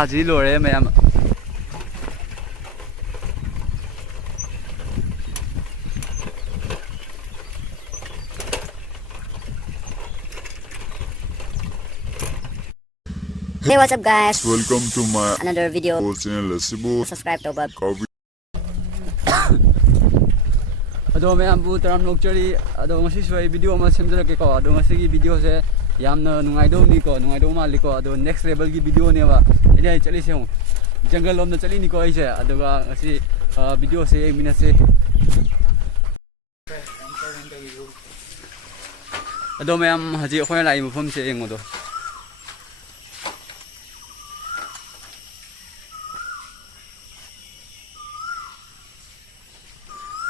ꯅꯨꯡꯁꯥꯁꯤ ꯂꯣꯏꯔꯦ ꯃꯌꯥꯝ Hey, what's up guys? Welcome to my Another video. channel. Subscribe to Bob. ꯑꯗꯣ ꯃꯌꯥꯝꯕꯨ ꯇꯔꯥꯝ ꯅꯣꯛꯆꯔꯤ ꯑꯗꯣ ꯉꯁꯤꯁꯨ ꯑꯩ ꯚꯤꯗꯤꯑꯣ ꯑꯃ ꯁꯦꯝꯖꯔꯛꯀꯦꯀꯣ ꯑꯗꯣ ꯉꯁꯤꯒꯤ ꯚꯤꯗꯤꯑꯣꯁꯦ ꯌꯥꯝꯅ ꯅꯨꯡꯉꯥꯏꯗꯧ ꯃꯥꯜꯂꯤꯀꯣ ꯑꯗꯣ ꯅꯦꯛꯁ ꯂꯦꯚꯦꯜꯒꯤ ꯚꯤꯗꯤꯑꯣꯅꯦꯕ ꯑꯩꯅ ꯆꯠꯂꯤꯁꯦ ꯑꯃꯨꯛ ꯖꯪꯒꯜ ꯂꯣꯝꯗ ꯆꯠꯂꯤꯅꯤꯀꯣ ꯑꯩꯁꯦ ꯑꯗꯨꯒ ꯉꯁꯤ ꯚꯤꯗꯤꯑꯣꯁꯦ ꯌꯦꯡꯃꯤꯟꯅꯁꯤ ꯑꯗꯣ ꯃꯌꯥꯝ ꯍꯧꯖꯤꯛ ꯑꯩꯈꯣꯏꯅ ꯂꯥꯛꯏ ꯃꯐꯝꯁꯦ ꯌꯦꯡꯉꯣꯗꯣ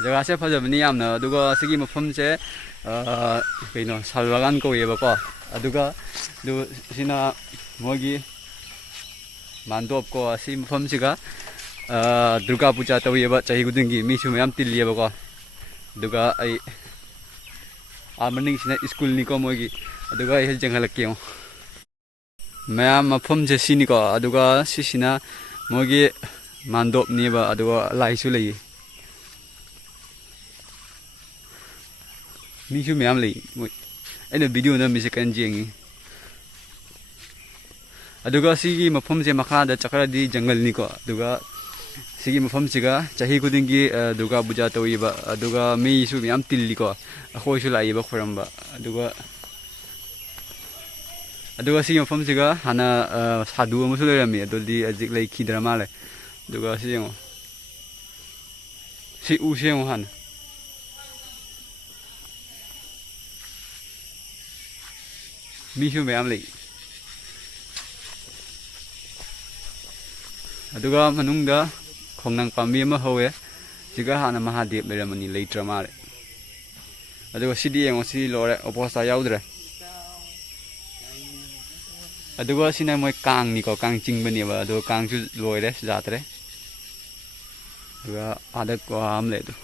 ꯖꯒꯥꯁꯦ ꯐꯖꯕꯅꯤ ꯌꯥꯝꯅ ꯑꯗꯨꯒ ꯁꯤꯒꯤ ꯃꯐꯝꯁꯦ ꯀꯩꯅꯣ ꯁꯥꯜꯕꯥꯒꯥꯟ ꯀꯧꯋꯦꯕꯀꯣ ꯑꯗꯨꯒ ꯁꯤꯅ ꯃꯣꯏꯒꯤ ꯃꯥꯟꯗꯣꯞꯀꯣ ꯁꯤ ꯃꯐꯝꯁꯤꯒ ꯗꯨꯔꯒꯥ ꯄꯨꯖꯥ ꯇꯧꯋꯦꯕ ꯆꯍꯤ ꯈꯨꯗꯤꯡꯒꯤ ꯃꯤꯁꯨ ꯃꯌꯥꯝ ꯇꯤꯜꯂꯤꯌꯦꯕꯀꯣ ꯑꯗꯨꯒ ꯑꯩ ꯃꯅꯤꯡꯁꯤꯅ ꯁ꯭ꯀꯨꯜꯅꯤꯀꯣ ꯃꯣꯏꯒꯤ ꯑꯗꯨꯒ ꯑꯩ ꯆꯪꯍꯜꯂꯛꯀꯦ ꯌꯦꯡꯉꯣ ꯃꯌꯥꯝ ꯃꯐꯝꯁꯦ ꯁꯤꯅꯤꯀꯣ ꯑꯗꯨꯒ ꯁꯤꯁꯤꯅ ꯃꯣꯏꯒꯤ ꯃꯥꯟꯗꯣꯞꯅꯦꯕ ꯑꯗꯨꯒ ꯂꯥꯏꯁꯨ ꯂꯩꯌꯦ ꯃꯤꯁꯨ ꯃꯌꯥꯝ ꯂꯩ ꯃꯣꯏ ꯑꯩꯅ ꯚꯤꯗꯤꯑꯣ ꯅꯝꯃꯤꯁꯦ ꯀꯟꯅ ꯌꯦꯡꯉꯤ ꯑꯗꯨꯒ ꯁꯤꯒꯤ ꯃꯐꯝꯁꯦ ꯃꯈꯥꯗ ꯆꯠꯈ꯭ꯔꯗꯤ ꯖꯪꯒꯜꯅꯤꯀꯣ ꯑꯗꯨꯒ ꯁꯤꯒꯤ ꯃꯐꯝꯁꯤꯒ ꯆꯍꯤ ꯈꯨꯗꯤꯡꯒꯤ ꯗꯨꯔꯒꯥ ꯄꯨꯖꯥ ꯇꯧꯏꯕ ꯑꯗꯨꯒ ꯃꯤꯁꯨ ꯃꯌꯥꯝ ꯇꯤꯜꯂꯤꯀꯣ ꯑꯩꯈꯣꯏꯁꯨ ꯂꯥꯛꯏꯕ ꯈꯣꯏꯔꯝꯕ ꯑꯗꯨꯒ ꯁꯤꯒꯤ ꯃꯐꯝꯁꯤꯒ ꯍꯥꯟꯅ ꯁꯥꯗꯨ ꯑꯃꯁꯨ ꯂꯩꯔꯝꯃꯤ ꯑꯗꯨꯗꯤ ꯍꯧꯖꯤꯛ ꯂꯩꯈꯤꯗ꯭ꯔ ꯃꯥꯜꯂꯦ ꯑꯗꯨꯒ ꯁꯤ ꯌꯦꯡꯉꯣ ꯁꯤ ꯎꯁꯤ ꯌꯦꯡꯉꯣ ꯍꯥꯟꯅ ꯃꯤꯁꯨ ꯃꯌꯥꯝ ꯂꯩ ꯑꯗꯨꯒ ꯃꯅꯨꯡꯗ ꯈꯣꯡꯅꯥꯡ ꯄꯥꯝꯕꯤ ꯑꯃ ꯍꯧꯋꯦ ꯁꯤꯒ ꯍꯥꯟꯅ ꯃꯍꯥꯗꯦꯕ ꯂꯩꯔꯝꯃꯅꯤ ꯂꯩꯇ꯭ꯔ ꯃꯥꯜꯂꯦ ꯑꯗꯨꯒ ꯁꯤꯗꯤ ꯌꯦꯡꯉꯣ ꯁꯤ ꯂꯣꯏꯔꯦ ꯑꯣꯄꯣꯁꯇꯥ ꯌꯥꯎꯗ꯭ꯔꯦ ꯑꯗꯨꯒ ꯁꯤꯅ ꯃꯣꯏ ꯀꯥꯡꯅꯤꯀꯣ ꯀꯥꯡ ꯆꯤꯡꯕꯅꯦꯕ ꯑꯗꯨꯒ ꯀꯥꯡꯁꯨ ꯂꯣꯏꯔꯦ ꯌꯥꯗ꯭ꯔꯦ ꯑꯗꯨꯒ ꯑꯥꯗ ꯀ꯭ꯋꯥ ꯑꯃ ꯂꯩ ꯑꯗꯨ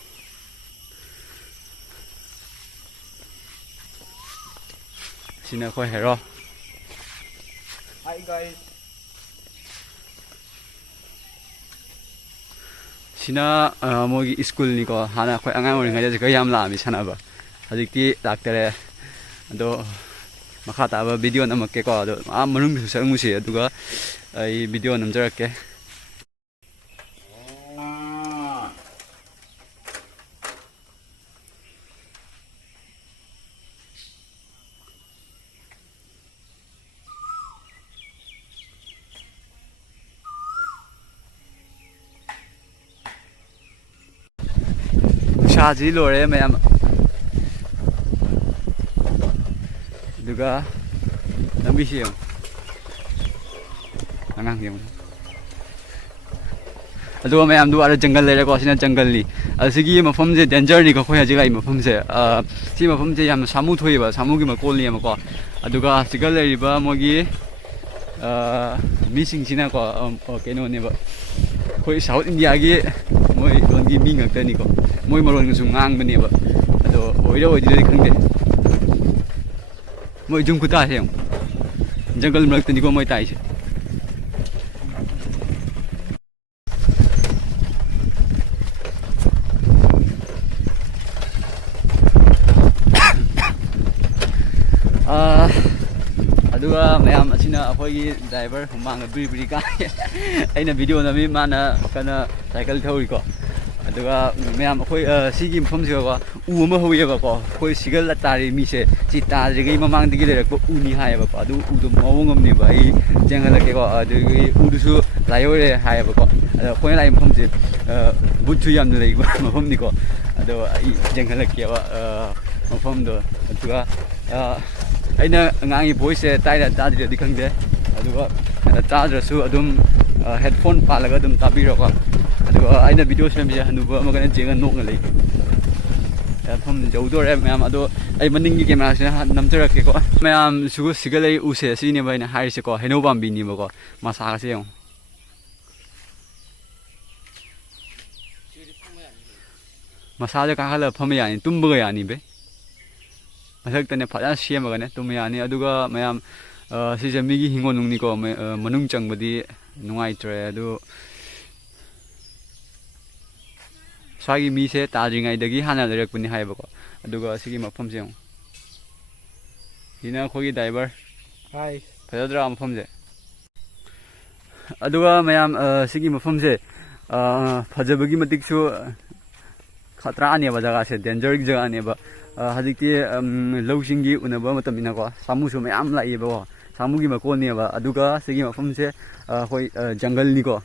ꯁꯤꯅ ꯑꯩꯈꯣꯏ ꯍꯦꯔꯣ Hi guys. ꯁꯤꯅ ꯃꯣꯏꯒꯤ ꯁ꯭ꯀꯨꯜꯅꯤꯀꯣ ꯍꯥꯟꯅ ꯑꯩꯈꯣꯏ ꯑꯉꯥꯡ ꯑꯣꯏꯔꯤꯉꯩꯗ ꯁꯤꯒ ꯌꯥꯝ ꯂꯥꯛꯑꯝꯃꯤ ꯁꯥꯟꯅꯕ ꯍꯧꯖꯤꯛꯇꯤ ꯂꯥꯛꯇꯔꯦ ꯑꯗꯣ ꯃꯈꯥ ꯇꯥꯕ ꯚꯤꯗꯤꯑꯣ ꯅꯝꯃꯛꯀꯦꯀꯣ ꯑꯗꯣ ꯃꯅꯨꯡꯗꯁꯨ ꯆꯪꯉꯨꯁꯤ ꯑꯗꯨꯒ ꯑꯩ ꯚꯤꯗꯤꯑꯣ ꯅꯝꯖꯔꯛꯀꯦ ꯅꯨꯡꯁꯥꯁꯤ ꯂꯣꯏꯔꯦ ꯃꯌꯥꯝ ꯑꯗꯨꯒ ꯂꯝꯕꯤꯁꯤ ꯌꯦꯡꯉꯣ ꯑꯉꯥꯡ ꯌꯦꯡꯉꯣ ꯑꯗꯨꯒ ꯃꯌꯥꯝꯗꯨ ꯑꯥꯗ ꯖꯪꯒꯜ ꯂꯩꯔꯦꯀꯣ ꯁꯤꯅ ꯖꯪꯒꯜꯅꯤ ꯑꯁꯤꯒꯤ ꯃꯐꯝꯁꯦ ꯗꯦꯟꯖꯔꯅꯤꯀꯣ ꯑꯩꯈꯣꯏ ꯍꯧꯖꯤꯛ ꯂꯥꯛꯏ ꯃꯐꯝꯁꯦ ꯁꯤ ꯃꯐꯝꯁꯦ ꯌꯥꯝꯅ ꯁꯥꯃꯨ ꯊꯣꯛꯏꯕ ꯁꯥꯃꯨꯒꯤ ꯃꯀꯣꯜꯅꯦꯕꯀꯣ ꯑꯗꯨꯒ ꯁꯤꯒ ꯂꯩꯔꯤꯕ ꯃꯣꯏꯒꯤ ꯃꯤꯁꯤꯡꯁꯤꯅꯀꯣ ꯀꯩꯅꯣꯅꯦꯕ ꯑꯩꯈꯣꯏ ꯁꯥꯎꯠ ꯏꯟꯗꯤꯌꯥꯒꯤ ꯃꯣꯏ ꯂꯣꯟꯒꯤ ꯃꯤ ꯉꯥꯛꯇꯅꯤꯀꯣ ꯃꯣꯏ ꯃꯔꯣꯟꯒꯁꯨ ꯉꯥꯡꯕꯅꯦꯕ ꯑꯗꯣ ꯑꯣꯏꯔ ꯑꯣꯏꯗ꯭ꯔꯗꯤ ꯈꯪꯗꯦ ꯃꯣꯏ ꯖꯨꯝ ꯈꯨꯇꯥꯁꯦ ꯌꯦꯡꯉꯣ ꯖꯪꯒꯜ ꯃꯔꯛꯇꯅꯤꯀꯣ ꯃꯣꯏ ꯇꯥꯏꯁꯦ ꯑꯗꯨꯒ ꯃꯌꯥꯝ ꯑꯁꯤꯅ ꯑꯩꯈꯣꯏꯒꯤ ꯗ꯭ꯔꯥꯏꯚꯔ ꯍꯨꯃꯥꯡꯒ ꯕꯤꯔꯤ ꯕꯤꯔꯤ ꯀꯥꯏ ꯑꯩꯅ ꯚꯤꯗꯤꯑꯣ ꯅꯝꯃꯤ ꯃꯥꯅ ꯀꯟꯅ ꯁꯥꯏꯀꯜ ꯊꯧꯔꯤꯀꯣ ꯑꯗꯨꯒ ꯃꯌꯥꯝ ꯑꯩꯈꯣꯏ ꯁꯤꯒꯤ ꯃꯐꯝꯁꯤꯒꯀꯣ ꯎ ꯑꯃ ꯍꯧꯋꯦꯕꯀꯣ ꯑꯩꯈꯣꯏ ꯁꯤꯒ ꯇꯥꯔꯤ ꯃꯤꯁꯦ ꯁꯤ ꯇꯥꯗ꯭ꯔꯤꯉꯩ ꯃꯃꯥꯡꯗꯒꯤ ꯂꯩꯔꯛꯄ ꯎꯅꯤ ꯍꯥꯏꯌꯦꯕꯀꯣ ꯑꯗꯨ ꯎꯗꯣ ꯃꯑꯣꯡ ꯑꯃꯅꯦꯕ ꯑꯩ ꯆꯦꯟꯍꯜꯂꯛꯀꯦꯀꯣ ꯑꯗꯨꯒꯤ ꯎꯗꯨꯁꯨ ꯂꯥꯏꯑꯣꯏꯔꯦ ꯍꯥꯏꯌꯦꯕꯀꯣ ꯑꯗꯣ ꯑꯩꯈꯣꯏꯅ ꯂꯥꯛꯏ ꯃꯐꯝꯁꯦ ꯕꯨꯠꯁꯨ ꯌꯥꯝꯅ ꯂꯩꯕ ꯃꯐꯝꯅꯤꯀꯣ ꯑꯗꯣ ꯑꯩ ꯆꯦꯟꯍꯜꯂꯛꯀꯦꯕ ꯃꯐꯝꯗꯣ ꯑꯗꯨꯒ ꯑꯩꯅ ꯉꯥꯡꯉꯤ ꯚꯣꯏꯁꯁꯦ ꯇꯥꯏꯔ ꯇꯥꯗ꯭ꯔꯗꯤ ꯈꯪꯗꯦ ꯑꯗꯨꯒ ꯇꯥꯗ꯭ꯔꯁꯨ ꯑꯗꯨꯝ ꯍꯦꯠꯐꯣꯟ ꯄꯥꯜꯂꯒ ꯑꯗꯨꯝ ꯇꯥꯕꯤꯔꯣꯀꯣ ꯑꯗꯨꯒ ꯑꯩꯅ ꯚꯤꯗꯤꯑꯣ ꯁꯦꯝꯕꯁꯦ ꯍꯅꯨꯕ ꯑꯃꯒꯅ ꯆꯦꯡꯉ ꯅꯣꯛꯅ ꯂꯩ ꯃꯐꯝ ꯌꯧꯗꯣꯔꯦ ꯃꯌꯥꯝ ꯑꯗꯣ ꯑꯩ ꯃꯅꯤꯡꯒꯤ ꯀꯦꯃꯦꯔꯥꯁꯤꯅ ꯅꯝꯖꯔꯛꯀꯦꯀꯣ ꯃꯌꯥꯝꯁꯤꯒ ꯁꯤꯒ ꯂꯩ ꯎꯁꯦ ꯁꯤꯅꯦꯕ ꯑꯩꯅ ꯍꯥꯏꯔꯤꯁꯦꯀꯣ ꯍꯩꯅꯧ ꯄꯥꯝꯕꯤꯅꯦꯕꯀꯣ ꯃꯁꯥꯒꯁꯦ ꯌꯦꯡꯉꯣ ꯃꯁꯥꯁꯦ ꯀꯥꯈꯠꯂꯒ ꯐꯝꯕ ꯌꯥꯅꯤ ꯇꯨꯝꯕꯒ ꯌꯥꯅꯤ ꯕꯦ ꯃꯊꯛꯇꯅꯦ ꯐꯖꯅ ꯁꯦꯝꯃꯒꯅꯦ ꯇꯨꯝꯕ ꯌꯥꯅꯤ ꯑꯗꯨꯒ ꯃꯌꯥꯝ ꯁꯤꯁꯦ ꯃꯤꯒꯤ ꯍꯤꯡꯒꯣꯜ ꯅꯨꯡꯅꯤꯀꯣ ꯃꯅꯨꯡ ꯆꯪꯕꯗꯤ ꯅꯨꯡꯉꯥꯏꯇ꯭ꯔꯦ ꯑꯗꯨ ꯁ꯭ꯋꯥꯏꯒꯤ ꯃꯤꯁꯦ ꯇꯥꯗ꯭ꯔꯤꯉꯩꯗꯒꯤ ꯍꯥꯟꯅ ꯂꯩꯔꯛꯄꯅꯤ ꯍꯥꯏꯌꯦꯕꯀꯣ ꯑꯗꯨꯒ ꯁꯤꯒꯤ ꯃꯐꯝꯁꯦ ꯌꯦꯡꯉꯨ ꯁꯤꯅ ꯑꯩꯈꯣꯏꯒꯤ ꯗ꯭ꯔꯥꯏꯚꯔ ꯐꯖꯗ꯭ꯔꯥ ꯃꯐꯝꯁꯦ ꯑꯗꯨꯒ ꯃꯌꯥꯝ ꯁꯤꯒꯤ ꯃꯐꯝꯁꯦ ꯐꯖꯕꯒꯤ ꯃꯇꯤꯛꯁꯨ ꯈꯇ꯭ꯔꯥꯅꯦꯕ ꯖꯒꯥꯁꯦ ꯗꯦꯟꯖꯔꯒꯤ ꯖꯒꯥꯅꯦꯕ ꯍꯧꯖꯤꯛꯇꯤ ꯂꯧꯁꯤꯡꯒꯤ ꯎꯅꯕ ꯃꯇꯝꯅꯤꯅꯀꯣ ꯁꯥꯃꯨꯁꯨ ꯃꯌꯥꯝ ꯂꯥꯛꯑꯦꯕꯀꯣ ꯁꯥꯃꯨꯒꯤ ꯃꯀꯣꯟꯅꯦꯕ ꯑꯗꯨꯒ ꯁꯤꯒꯤ ꯃꯐꯝꯁꯦ ꯑꯩꯈꯣꯏ ꯖꯪꯒꯜꯅꯤꯀꯣ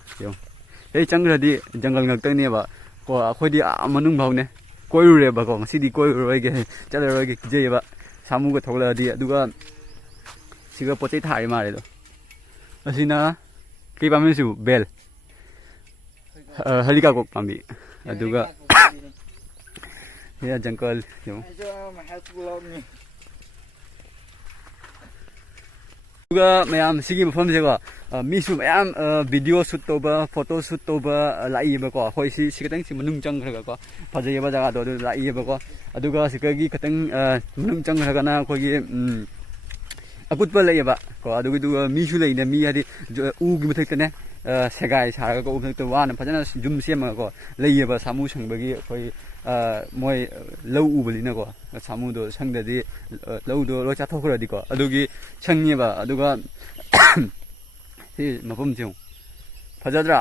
ꯍꯦꯛ ꯆꯪꯈ꯭ꯔꯗꯤ ꯖꯪꯒꯜ ꯉꯥꯛꯇꯪꯅꯦꯕ ꯀꯣ ꯑꯩꯈꯣꯏꯗꯤ ꯃꯅꯨꯡ ꯐꯥꯎꯅꯦ ꯀꯣꯏꯔꯨꯔꯦꯕꯀꯣ ꯉꯁꯤꯗꯤ ꯀꯣꯏꯔꯨꯔꯣꯏꯒꯦ ꯆꯠꯂꯔꯣꯏꯒꯦ ꯀꯤꯖꯩꯌꯦꯕ ꯁꯥꯃꯨꯒ ꯊꯣꯛꯂꯛꯑꯗꯤ ꯑꯗꯨꯒ ꯁꯤꯒ ꯄꯣꯠ ꯆꯩ ꯊꯥꯔꯤ ꯃꯥꯜꯂꯦ ꯑꯗꯣ ꯑꯁꯤꯅ ꯀꯩ ꯄꯥꯝꯕꯤꯁꯤꯕꯨ ꯕꯦꯜ ꯍꯂꯤꯀꯥꯀꯣꯛ ꯄꯥꯝꯕꯤ ꯑꯗꯨꯒ ꯖꯪꯒꯜ ꯑꯗꯨꯒ ꯃꯌꯥꯝ ꯁꯤꯒꯤ ꯃꯐꯝꯁꯦꯀꯣ ꯃꯤꯁꯨ ꯃꯌꯥꯝ ꯚꯤꯗꯤꯑꯣ ꯁꯨꯠ ꯇꯧꯕ ꯐꯣꯇꯣ ꯁꯨꯠ ꯇꯧꯕ ꯂꯥꯛꯏꯕꯀꯣ ꯑꯩꯈꯣꯏ ꯁꯤ ꯈꯤꯇꯪ ꯃꯅꯨꯡ ꯆꯪꯈ꯭ꯔꯒꯀꯣ ꯐꯖꯩꯌꯦꯕ ꯖꯒꯥꯗꯣ ꯑꯗꯨ ꯂꯥꯛꯏꯕꯀꯣ ꯑꯗꯨꯒ ꯁꯤꯒꯤ ꯈꯤꯇꯪ ꯃꯅꯨꯡ ꯆꯪꯈ꯭ꯔꯒꯅ ꯑꯩꯈꯣꯏꯒꯤ ꯑꯀꯨꯠꯄ ꯂꯩꯌꯦꯕ ꯀꯣ ꯑꯗꯨꯒ ꯃꯤꯁꯨ ꯂꯩꯅꯦ ꯃꯤ ꯍꯥꯏꯗꯤ ꯎꯒꯤ ꯃꯊꯛꯇꯅꯦ ꯁꯦꯒꯥꯏ ꯁꯥꯔꯒ ꯎ ꯃꯊꯛꯇ ꯋꯥꯅ ꯐꯖꯅ ꯌꯨꯝ ꯁꯦꯝꯃꯒꯀꯣ ꯂꯩꯌꯦꯕ ꯁꯥꯃꯨ ꯁꯪꯕꯒꯤ ꯑꯩꯈꯣꯏ ꯃꯣꯏ ꯂꯧ ꯎꯕꯅꯤꯅꯀꯣ ꯁꯥꯃꯨꯗꯣ ꯁꯪꯗꯗꯤ ꯂꯧꯗꯣ ꯂꯣꯏ ꯆꯥꯊꯣꯛꯈ꯭ꯔꯗꯤꯀꯣ ꯑꯗꯨꯒꯤ ꯁꯪꯉꯦꯕ ꯑꯗꯨꯒ ꯁꯤ ꯃꯐꯝꯁꯦ ꯐꯖꯗ꯭ꯔꯥ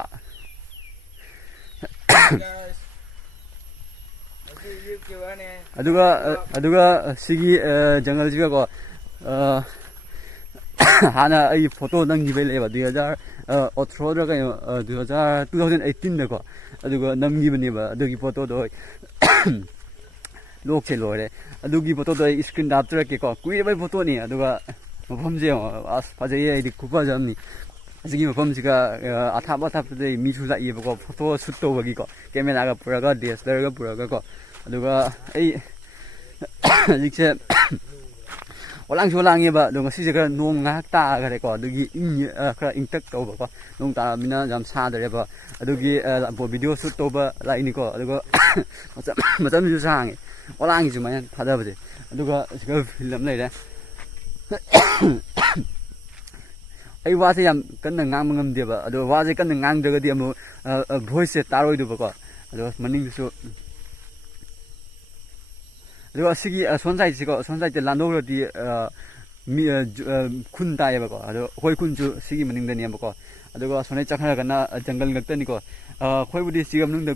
ꯑꯗꯨꯒ ꯁꯤꯒꯤ ꯖꯪꯒꯜꯁꯤꯒꯀꯣ ꯍꯥꯟꯅ ꯑꯩ ꯐꯣꯇꯣ ꯅꯝꯈꯤꯕꯩ ꯂꯩꯌꯦꯕ 2018ꯗ ꯀꯩꯅꯣ 2018ꯗꯀꯣ ꯑꯗꯨꯒ ꯅꯝꯈꯤꯕꯅꯦꯕ ꯑꯗꯨꯒꯤ ꯐꯣꯇꯣꯗꯣ ꯂꯣꯛꯁꯦ ꯂꯣꯏꯔꯦ ꯑꯗꯨꯒꯤ ꯐꯣꯇꯣꯗꯣ ꯑꯩ ꯏꯁꯀ꯭ꯔꯤꯟꯗ ꯍꯥꯞꯆꯔꯛꯀꯦꯀꯣ ꯀꯨꯏꯔꯕꯩ ꯐꯣꯇꯣꯅꯤ ꯑꯗꯨꯒ ꯃꯐꯝꯁꯦ ꯌꯦꯡꯉꯣ ꯑꯁ ꯐꯖꯩꯌꯦ ꯑꯩꯗꯤ ꯈꯨꯐꯖꯕꯅꯤ ꯑꯁꯤꯒꯤ ꯃꯐꯝꯁꯤꯒ ꯑꯊꯥꯞꯄꯗꯩ ꯃꯤꯁꯨ ꯂꯥꯛꯏꯕꯀꯣ ꯐꯣꯇꯣ ꯁꯨꯠ ꯇꯧꯕꯒꯤꯀꯣ ꯀꯦꯃꯦꯔꯥꯒ ꯄꯨꯔꯒ DSLRꯒ ꯄꯨꯔꯒꯀꯣ ꯑꯗꯨꯒ ꯑꯩ ꯍꯧꯖꯤꯛꯁꯦ ꯋꯥꯂꯥꯡꯁꯨ ꯋꯥꯂꯥꯡꯉꯦꯕ ꯑꯗꯣ ꯉꯁꯤꯁꯦ ꯈꯔ ꯅꯣꯡ ꯉꯥꯏꯍꯥꯛ ꯇꯥꯈꯔꯦꯀꯣ ꯑꯗꯨꯒꯤ ꯈꯔ ꯏꯪꯇꯛ ꯇꯧꯕꯀꯣ ꯅꯣꯡ ꯇꯥꯔꯕꯅꯤ나 ꯌꯥꯝ ꯁꯥꯗ꯭ꯔꯦꯕ ꯑꯗꯨꯒꯤ ꯚꯤꯗꯤꯑꯣ ꯁꯨꯠ ꯇꯧꯕ ꯂꯥꯛꯏꯅꯤꯀꯣ ꯑꯗꯨꯒ ꯃꯇꯝꯁꯨ ꯁꯥꯡꯉꯦ ꯋꯥꯂꯥꯡꯒꯤ ꯁꯨꯃꯥꯏꯅ ꯊꯥꯗꯕꯁꯦ ꯑꯗꯨꯒ ꯁꯤꯒ ꯐꯤꯜ ꯑꯃ ꯂꯩꯔꯦ ꯑꯩ ꯋꯥꯁꯦ ꯌꯥꯝ ꯀꯟꯅ ꯉꯥꯡꯕ ꯉꯝꯗꯦꯕ ꯑꯗꯣ ꯋꯥꯁꯦ ꯀꯟꯅ ꯉꯥꯡꯗ꯭ꯔꯒꯗꯤ ꯑꯃꯨꯛ ꯚꯣꯏꯁꯁꯦ ꯇꯥꯔꯣꯏꯗꯕꯀꯣ ꯑꯗꯣ ꯃꯅꯤꯡꯗꯁꯨ ꯑꯗꯨꯒ ꯑꯁꯤꯒꯤ ꯑꯁꯣꯝ ꯁꯥꯏꯠꯁꯤꯀꯣ ꯑꯁꯣꯝ ꯁꯥꯏꯠꯇ ꯂꯥꯟꯗꯣꯛꯈ꯭ꯔꯗꯤ ꯈꯨꯟ ꯇꯥꯏꯌꯦꯕꯀꯣ ꯑꯗꯣ ꯑꯩꯈꯣꯏ ꯈꯨꯟꯁꯨ ꯁꯤꯒꯤ ꯃꯅꯤꯡꯗꯅꯦꯕꯀꯣ ꯑꯗꯨꯒ ꯑꯁꯣꯝꯗꯩ ꯆꯠꯈ꯭ꯔꯒꯅ ꯖꯪꯒꯜ ꯉꯥꯛꯇꯅꯤꯀꯣ ꯑꯩꯈꯣꯏꯕꯨꯗꯤ ꯁꯤꯒꯤ ꯃꯅꯨꯡꯗ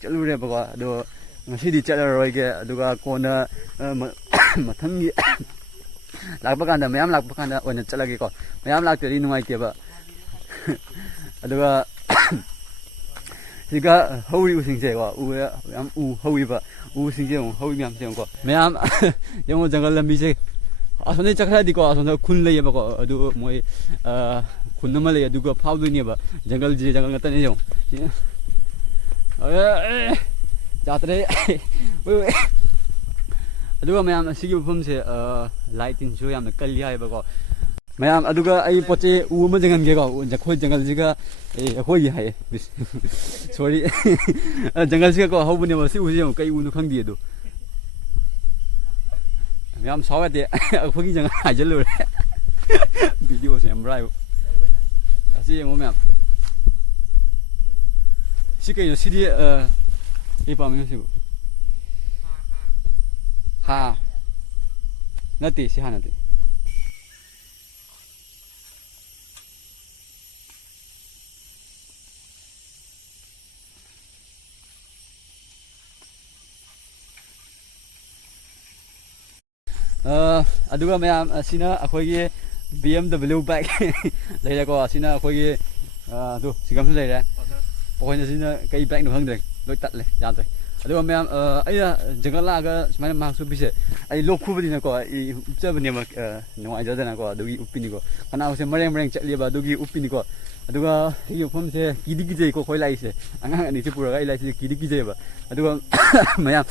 ꯆꯠꯂꯨꯔꯦꯕꯀꯣ ꯑꯗꯣ ꯉꯁꯤꯗꯤ ꯆꯠꯂꯔꯣꯏꯒꯦ ꯑꯗꯨꯒ ꯀꯣꯟꯅ ꯃꯊꯪꯒꯤ ꯃꯌꯥꯝ ꯂꯥꯛꯄ ꯀꯥꯟꯗ ꯑꯣꯏꯅ ꯆꯠꯂꯒꯦꯀꯣ ꯃꯌꯥꯝ ꯂꯥꯛꯇ꯭ꯔꯗꯤ ꯅꯨꯡꯉꯥꯏꯇꯦꯕ ꯑꯗꯨꯒ ꯁꯤꯒ ꯍꯧꯔꯤꯕꯁꯤꯡꯁꯦꯀꯣ ꯌꯥꯝ ꯍꯧꯋꯤꯕ ꯎꯁꯤꯡꯁꯦ ꯑꯃꯨꯛ ꯍꯧꯋꯤ ꯃꯌꯥꯝꯁꯦ ꯑꯃꯨꯛꯀꯣ ꯃꯌꯥꯝ ꯌꯦꯡꯉꯣ ꯖꯪꯒꯜ ꯂꯝꯕꯤꯁꯦ ꯑꯁꯣꯝꯗꯩ ꯆꯠꯈ꯭ꯔꯗꯤꯀꯣ ꯑꯁꯣꯝꯗ ꯈꯨꯟ ꯂꯩꯌꯦꯕꯀꯣ ꯑꯗꯨ ꯃꯣꯏ ꯈꯨꯟ ꯑꯃ ꯂꯩ ꯑꯗꯨꯒ ꯐꯥꯎꯗꯣꯏꯅꯦꯕ ꯖꯪꯒꯜꯁꯦ ꯖꯪꯒꯜ ꯉꯥꯛꯇꯅꯦ ꯌꯦꯡꯉꯣ ꯖꯥꯇ꯭ꯔꯦ ꯑꯗꯨꯒ ꯃꯌꯥꯝ ꯑꯁꯤꯒꯤ ꯃꯐꯝꯁꯦ ꯂꯥꯏ ꯇꯤꯟꯁꯨ ꯌꯥꯝꯅ ꯀꯜꯂꯤ ꯍꯥꯏꯕꯀꯣ ꯃꯌꯥꯝ ꯑꯗꯨꯒ ꯑꯩ ꯄꯣꯠ ꯆꯩ ꯎ ꯑꯃ ꯖꯪꯒꯜꯒꯦꯀꯣ ꯑꯩꯈꯣꯏ ꯖꯪꯒꯜꯁꯤꯒ ꯑꯩꯈꯣꯏꯒꯤ ꯍꯥꯏꯌꯦ ꯁꯣꯔꯤ ꯖꯪꯒꯜꯁꯤꯒꯀꯣ ꯍꯧꯕꯅꯦꯕ ꯁꯤ ꯎꯁꯤ ꯌꯦꯡꯉꯣ ꯀꯩ ꯎꯅꯣ ꯈꯪꯗꯦ ꯑꯗꯣ ꯌꯥꯝ ꯁꯥꯎꯔꯗꯦ ꯑꯩꯈꯣꯏꯒꯤ ꯖꯪꯒꯜ ꯍꯥꯏꯖꯤꯜꯂꯨꯔꯦ ꯚꯤꯗꯤꯑꯣꯁꯦ ꯌꯥꯝ ꯕ꯭ꯔꯥꯏꯕ ꯑꯁꯤ ꯌꯦꯡꯉꯣ ꯃꯌꯥꯝ ꯁꯤ ꯀꯩꯅꯣ ꯁꯤꯗꯤ ꯀꯩ ꯄꯥꯝꯃꯤꯅꯣ ꯁꯤꯕꯨ ꯍꯥ ꯅꯠꯇꯦ ꯁꯤ ꯍꯥꯟꯅꯗꯤ ꯑꯗꯨꯒ ꯃꯌꯥꯝ ꯑꯁꯤꯅ ꯑꯩꯈꯣꯏꯒꯤ BMW ꯕꯥꯏꯛ ꯂꯩꯔꯦꯀꯣ ꯑꯁꯤꯅ ꯑꯩꯈꯣꯏꯒꯤ ꯑꯗꯨ ꯁꯤꯒꯝꯁꯨ ꯂꯩꯔꯦ ꯑꯩꯈꯣꯏꯅ ꯁꯤꯅ ꯀꯩ ꯕꯥꯏꯛꯅꯣ ꯈꯪꯗ꯭ꯔꯦ ꯂꯣꯏ ꯇꯠꯂꯦ ꯌꯥꯗ꯭ꯔꯦ ꯑꯗꯨꯒ ꯃꯌꯥꯝ ꯑꯩꯅ ꯖꯪꯒꯜ ꯂꯥꯛꯑꯒ ꯁꯨꯃꯥꯏꯅ ꯃꯥꯛꯁ ꯎꯞꯄꯤꯁꯦ ꯑꯩ ꯂꯣꯛ ꯈꯨꯕꯅꯤꯅꯀꯣ ꯑꯩ ꯎꯞꯆꯕꯅꯦꯕ ꯅꯨꯡꯉꯥꯏꯖꯗꯅꯀꯣ ꯑꯗꯨꯒꯤ ꯎꯞꯄꯤꯅꯤꯀꯣ ꯈꯅꯥꯎꯁꯦ ꯃꯔꯦꯡ ꯆꯠꯂꯦꯕ ꯑꯗꯨꯒꯤ ꯎꯞꯄꯤꯅꯤꯀꯣ ꯑꯗꯨꯒ ꯁꯤꯒꯤ ꯃꯐꯝꯁꯦ ꯀꯤꯗꯤ ꯀꯤꯖꯩꯀꯣ ꯑꯩꯈꯣꯏ ꯂꯥꯛꯏꯁꯦ ꯑꯉꯥꯡ ꯑꯅꯤꯁꯦ ꯄꯨꯔꯒ ꯑꯩ ꯂꯥꯛꯏꯁꯦ ꯀꯤꯗꯤ ꯀꯤꯖꯩꯑꯕ ꯑꯗꯨꯒ ꯃꯌꯥꯝ